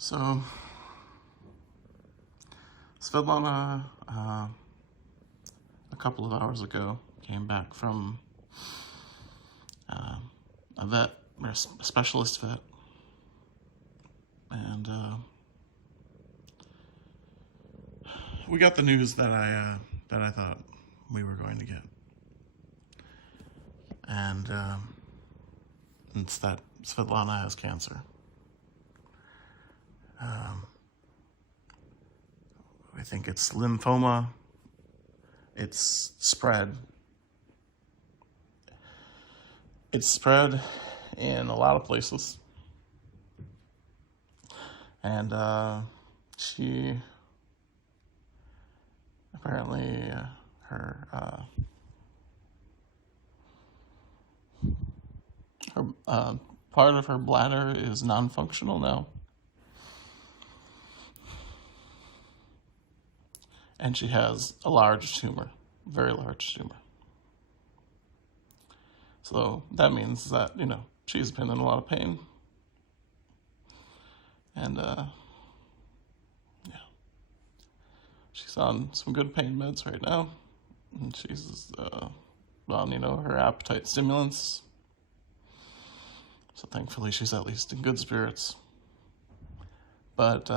So, Svetlana, a couple of hours ago, came back from a vet, or a specialist vet, and we got the news that I thought we were going to get, and it's that Svetlana has cancer. I think it's lymphoma. It's spread. It's spread in a lot of places. And she apparently her part of her bladder is non-functional now. And she has a large tumor, very large tumor. So that means that, she's been in a lot of pain. And, she's on some good pain meds right now. And she's on, her appetite stimulants. So thankfully she's at least in good spirits. But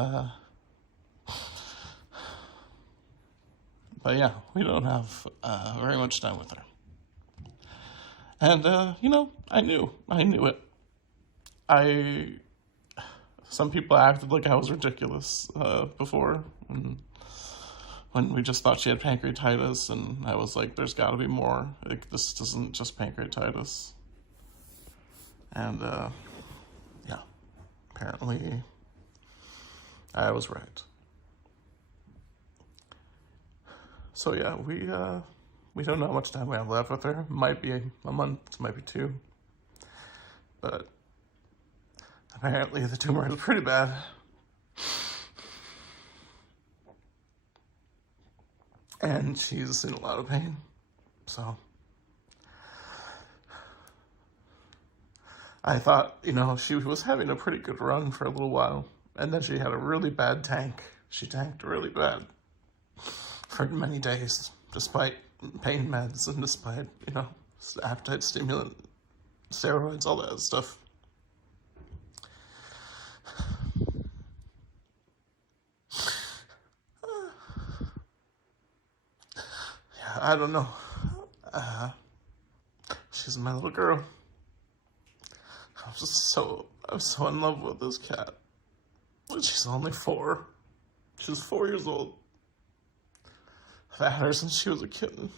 yeah, we don't have very much time with her. And, I knew it. Some people acted like I was ridiculous before, when we just thought she had pancreatitis, and I was like, there's gotta be more. Like, this isn't just pancreatitis. And, yeah, apparently I was right. So yeah, we don't know how much time we have left with her. Might be a month, might be 2. But apparently the tumor is pretty bad. And she's in a lot of pain. So I thought, she was having a pretty good run for a little while. And then she had a really bad tank. She tanked really bad for many days, despite pain meds and despite, appetite stimulant, steroids, all that stuff. Yeah, I don't know. She's my little girl. I'm so in love with this cat. She's only 4. She's 4 years old. I've had her since she was a kitten.